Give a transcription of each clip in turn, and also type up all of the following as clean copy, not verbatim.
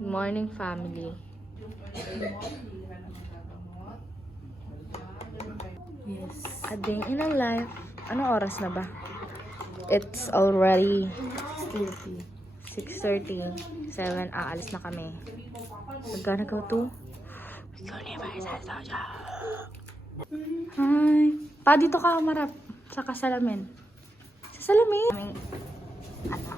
Morning family. Yes. A day in a life. Anong oras na ba? It's already 6:30. 7. Aalis na kami. We're gonna go to Universal Studios. Hi. Pa, dito ka umarap. Sa kasalamin. Sa salamin. Ano?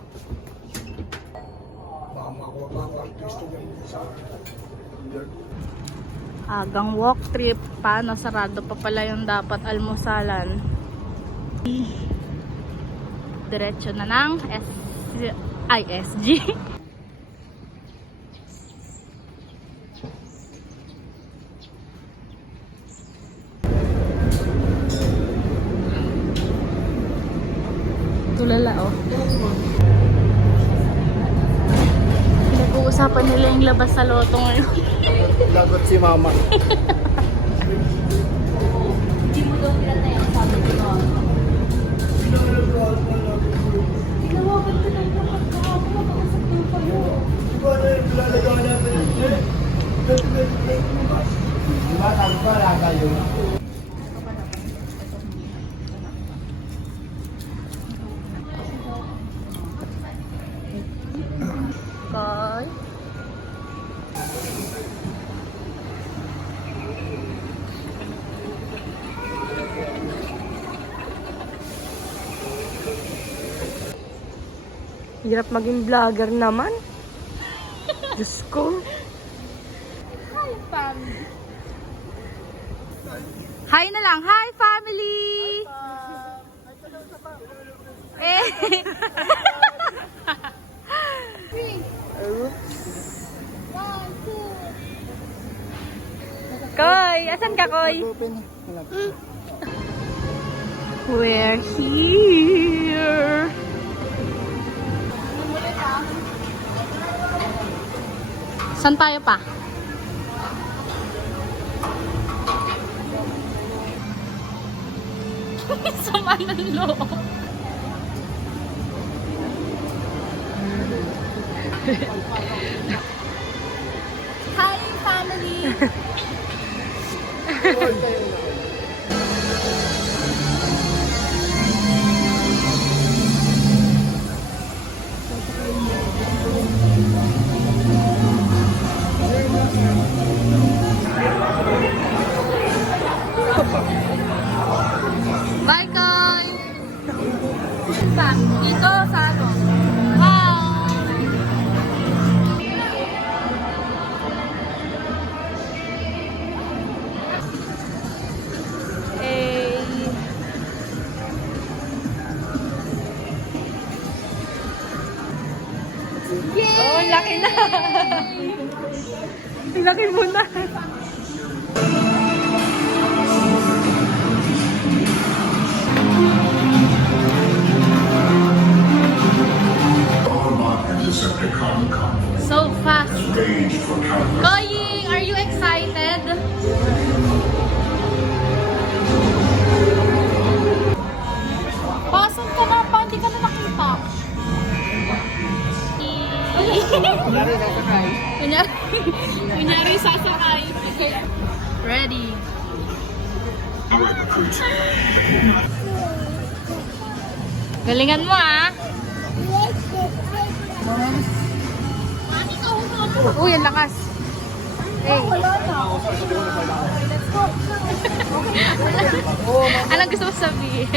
Agang walk trip pa. Nasarado pa pala yung dapat almusalan. Diretso na ng SG. Tulala, oh. Pinag-uusapan nila yung labas sa loto ngayon. Lagot si mama. Hindi mo daw pinatay ang sabi ko. Tinawagan ko lang yung pagkakako. Makausap ko kayo. Diba na yung lalagawa natin? Diba tagpala kayo? Okay. Hirap maging vlogger naman. Diyos ko. Hi, family. Hi na lang. Hi, family. Eh. Koy, asan ka, Koy? We're here. Saan tayo pa? Sama ng loob. Hi, family! Bye, Koy! Dito sa ano? Wow! Hey! Yay! Oh, laki na. Laki mo na. So fast. Koying, are you excited? Pasok ka na pa, hindi ka na nakita. Kunyari sasakay. Kunyari sasakay. Ready. Galingan mo, ah. Uy, ang lakas. Hey. Anong gusto mo sabihin?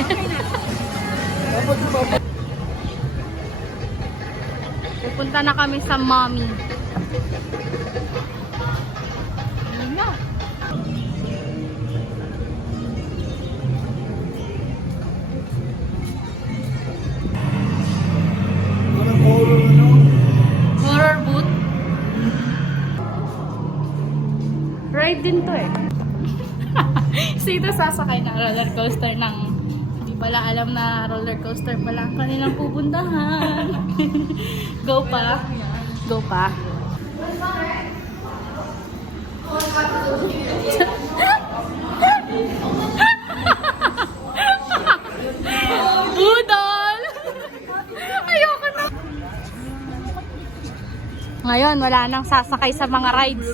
Pupunta na kami sa mommy. Ayun na. Horror boot. Ride din to eh. Sino sasakay na roller coaster ng hindi pala alam na roller coaster pala ang kanilang pupuntahan. Go pa. Go pa. Budol! Ayoko na. Ngayon, wala nang sasakay sa mga rides.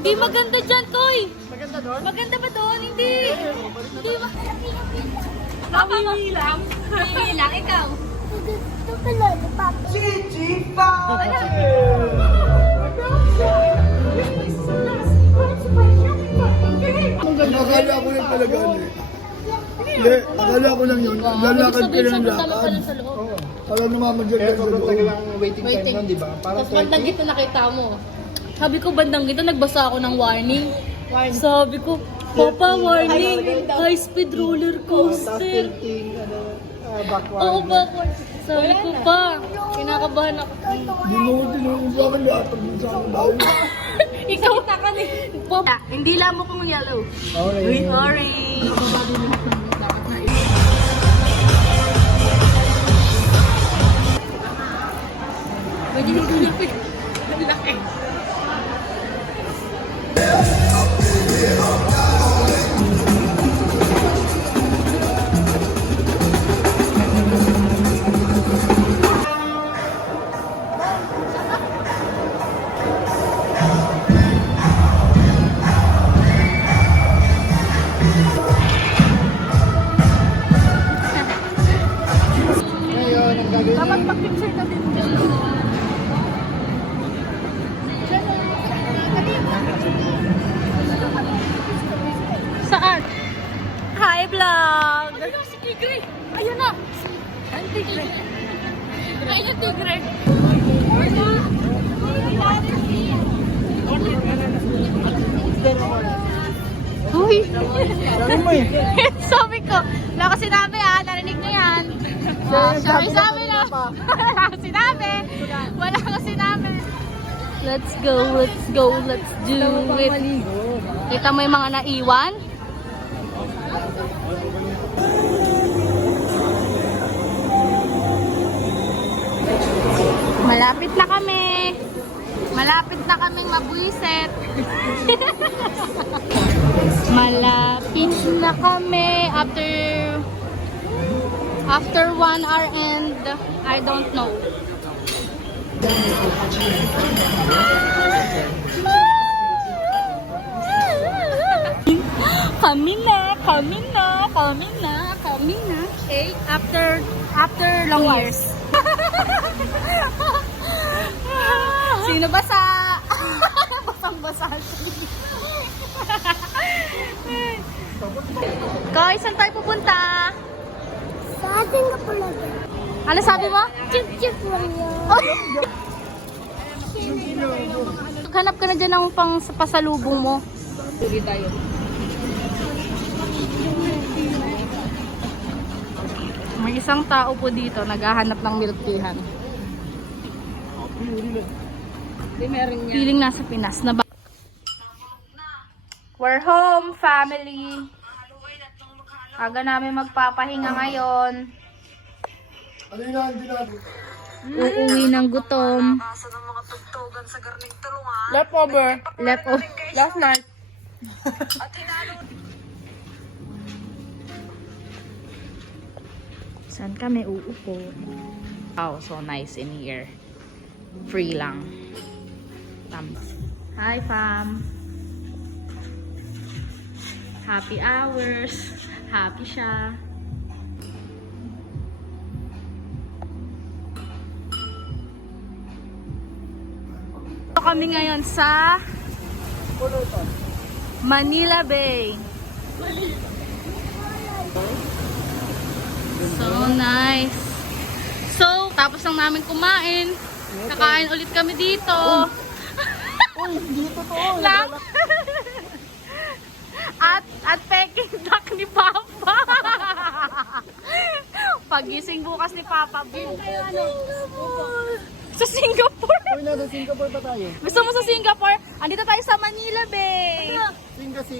Hindi maganda dyan, Koy. Maganda doon? Maganda ba doon? Hindi. Hindi ba? Namimilang. Namimilang, ikaw. Akala ko yung talaga ano eh. Hindi, akala ko lang yun. Lalakad ka lang lakad. Oo. Alam namamadyan ka sa loob. waiting time nun, di ba? Para Tapos bandang gito nakita mo. Sabi ko bandang gito, nagbasa ako ng warning. Sabi ko, Papa, warning, high speed roller coaster. backward. Oo, backward. Sabi ko pa, kinakabahan ako. Hindi mo ko tinanong sa akin lahat. Pag sa akin dahil. Ikaw na ka ni. Hindi lamo kong yellow. Okay. Orange. Pwede nito lipid. Ang laki. Ngayon, ang gagawin Dapat mag-picture ka din. Saan? Hi, vlog! Ayun na, si Tigre! Ayun na! Ay, Tigre! Ayun, Tigre! Uy! Sabi ko, wala ko sinabi narinig niyo yan. Sabi na. Wala ko sinabi. Wala ko sinabi. Let's go, let's go, let's do it. Kita mo yung mga naiwan? Malapit na kami. Malapit na kaming mabwisit. Malapit na kami after 1 hour and I don't know. Kami na. Okay, after long years. Sino ba sa basang-basa? Guys, saan tayo pupunta? Sa atin na pala. Ano sabi mo? Chip-chip lang yun. Hanap ka na dyan ng pang pasalubong mo. Tuloy tayo. May isang tao po dito naghahanap ng milk teahan. Feeling nasa Pinas na ba? We're home, family. Aga namin magpapahinga ngayon. Ano yun ang ginagawa? Uuwi ng gutom. Leftover. Leftover. Last night. Saan kami uupo? Wow, so nice in here. Free lang. Hi, fam. Happy hours. Happy siya. Ito kami ngayon sa Manila Bay. So nice. So, tapos lang namin kumain. Kakain ulit kami dito. Uy, hindi totoo. Lang. At Peking duck ni Papa. pagising bukas ni Papa Bill. Sa Singapore. Uy, nasa Singapore pa tayo. Gusto mo sa Singapore? Andito tayo sa Manila Bay. Singa 6.